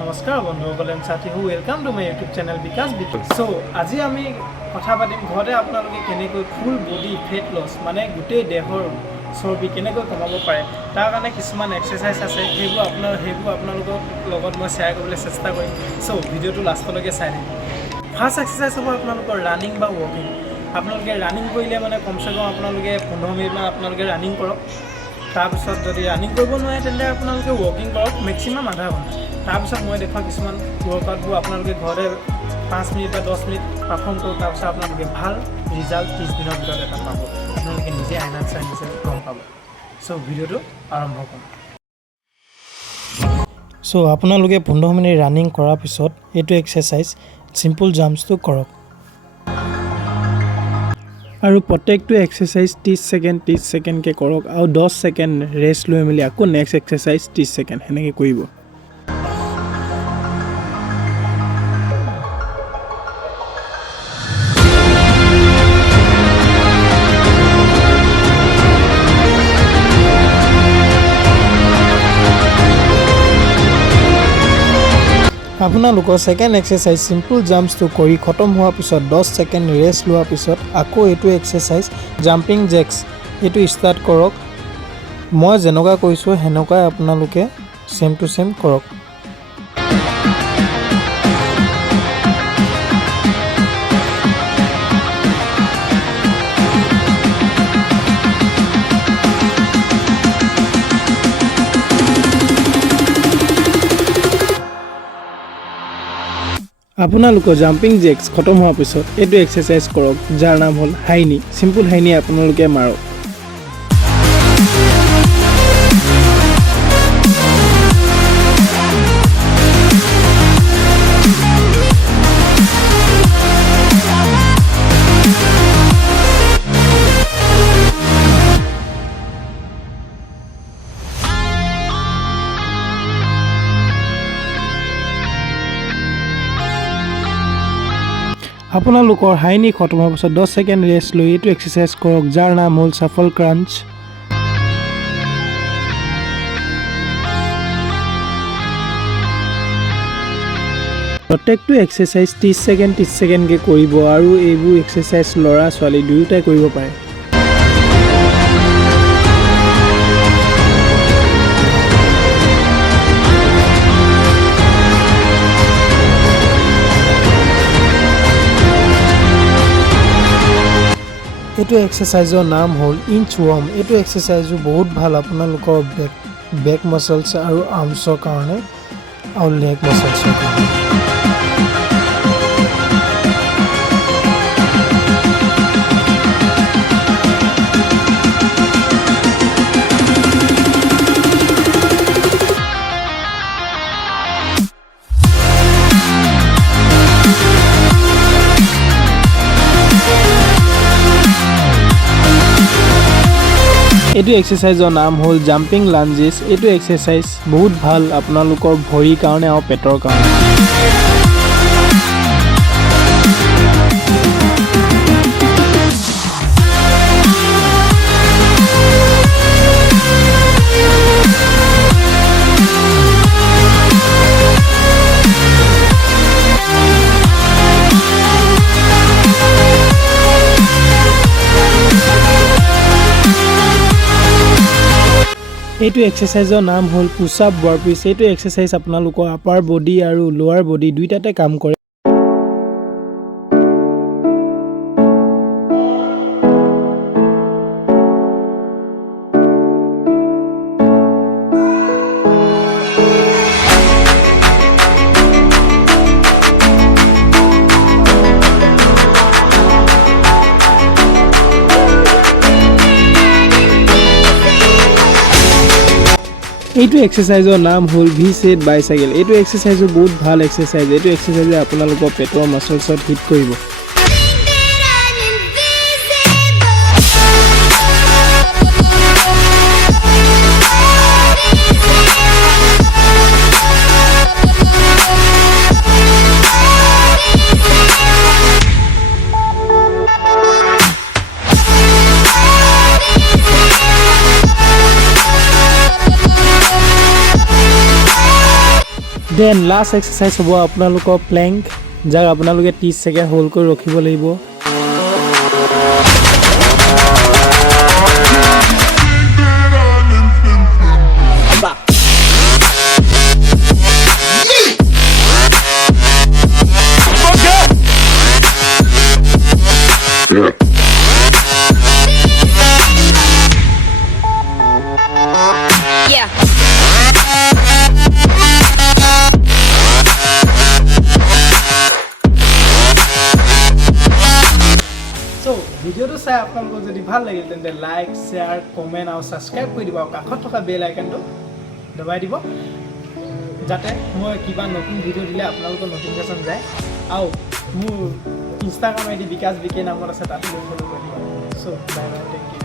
নমস্কাৰ বন্ধুসকলে সাথী হু welcome to my YouTube channel Bikash so আজি আমি কথা পাতিম ঘৰতে আপোনালোকে কেনেকৈ ফুল বডি ফেট লছ মানে গোটেই দেহৰ চৰ্বি কেনেকৈ কমাব পাৰে তাৰ কাৰণে কিছুমান এক্সাৰসাইজ আছে সেইবোৰ আপোনালোকৰ লগত মই শেয়াৰ কৰিবলৈ চেষ্টা কৰিম সো ভিডিঅ'টো লাষ্টলৈকে চাই থাকিব ফাৰ্ষ্ট এক্সাৰসাইজ হ'ব আপোনালোকৰ ৰানিং বা ৱাকিং আপোনালোকে ৰানিং কৰিলে মানে কমসে কম আপোনালোকে 15 মিনিটমান আপোনালোকে ৰানিং কৰক তাৰপিছত যদি ৰানিং কৰিব নোৱাৰে তেন্তে আপোনালোকে ৱাকিং কৰক মেক্সিমাম আধা ঘণ্টা তাৰপিছত মই দেখুৱা কিছুমান ৱৰ্কআউটবোৰ আপোনালোকে ঘৰতে 5 মিনিট বা 10 মিনিট পাৰফৰ্ম কৰক তাৰপিছত আপোনালোকে ভাল ৰিজাল্ট 30 দিনৰ ভিতৰত এটা পাব আপোনালোকে নিজে আইনাত চাই নিজে গম পাব সো ভিডিঅ'টো আৰম্ভ কৰোঁ সো আপোনালোকে 15 মিনিট ৰানিং কৰাৰ পিছত এইটো এক্সাৰসাইজ সিম্পল জাম্পছটো কৰক আৰু প্ৰত্যেকটো এক্সাৰসাইজ 30 সেকেন্ডকে কৰক আৰু 10 সেকেন্ড ৰেষ্ট লৈ মেলি আকৌ নেক্সট এক্সাৰসাইজ 30 সেকেন্ড হেনেকে কৰিব আপোনালোকৰ সেকেন্ড এক্সাৰসাইজ সিম্পল জাম্পছটো কৰি খতম হোৱাৰ পিছত 10 সেকেন্ড ৰেষ্ট লোৱাৰ পিছত আকৌ এইটো এক্সাৰসাইজ জাম্পিং জেক্স এইটো ষ্টাৰ্ট কৰক মই যেনেকুৱা কৈছো হেনকাই আপোনালোকে সেম টু সেম কৰক আপোনালোকৰ জাম্পিং জেক্স খতম হোৱাৰ পিছত এইটো এক্সাৰসাইজ কৰক যাৰ নাম হ'ল হাইনি সিম্পল হাইনি আপোনালোকে মাৰক আপোনালোকৰ হাইনি খতম হোৱাৰ পিছত 10 সেকেন্ড ৰেষ্ট লৈ এইটো এক্সাৰসাইজ কৰক যাৰ নাম হ'ল শাফল ক্ৰাঞ্চ প্ৰত্যেকটো এক্সাৰসাইজ 30 সেকেন্ডকে কৰিব আৰু এইবোৰ এক্সাৰসাইজ ল'ৰা ছোৱালী দুয়োটাই কৰিব পাৰে এইটো এক্সাৰসাইজৰ নাম হ'ল ইঞ্চ ৱৰ্ম এইটো এক্সাৰসাইজো বহুত ভাল আপোনালোকৰ বেক মাসলছ আৰু আৰ্মছৰ কাৰণে আৰু লেগ মাসলছৰ কাৰণে এইটো এক্সাৰসাইজৰ নাম হ'ল জাম্পিং লাঞ্জেছ এইটো এক্সাৰসাইজ বহুত ভাল আপোনালোকৰ ভৰিৰ কাৰণে আৰু পেটৰ কাৰণে এইটো এক্সাৰসাইজৰ নাম হ'ল পুশ আপ বাৰপিছ এইটো এক্সাৰসাইজ আপোনালোকৰ আপাৰ বডি আৰু লোৱাৰ বডি দুইটাতে কাম কৰে এইটো এক্সাৰসাইজৰ নাম হ'ল ভি সেট বাইসাইকেল এইটো এক্সাৰসাইজো বহুত ভাল এক্সাৰসাইজ এইটো এক্সাৰসাইজে আপোনালোকৰ পেটৰ মাসলছত হিট কৰিব দেন লাষ্ট এক্সাৰচাইজ হ'ব আপোনালোকৰ প্লেংক, যাক আপোনালোকে 30 ছেকেণ্ড হোল্ড কৰি ৰখিব লাগিব। ভিডিঅ'টো চাই আপোনালোকৰ যদি ভাল লাগিল তেন্তে লাইক, শ্বেয়াৰ, কমেণ্ট আৰু ছাবস্ক্ৰাইব কৰি দিব আৰু কাষত থকা বেল আইকনটো দবাই দিব, যাতে মই কিবা নতুন ভিডিঅ' দিলে আপোনালোকৰ নটিফিকেশ্যন যায়। আৰু মোৰ ইনষ্টাগ্ৰাম আইডি বিকাশ বিকে নামত আছে, তাতো ফ'ল' কৰি দিব। চ' বাই বাই, থেংক ইউ।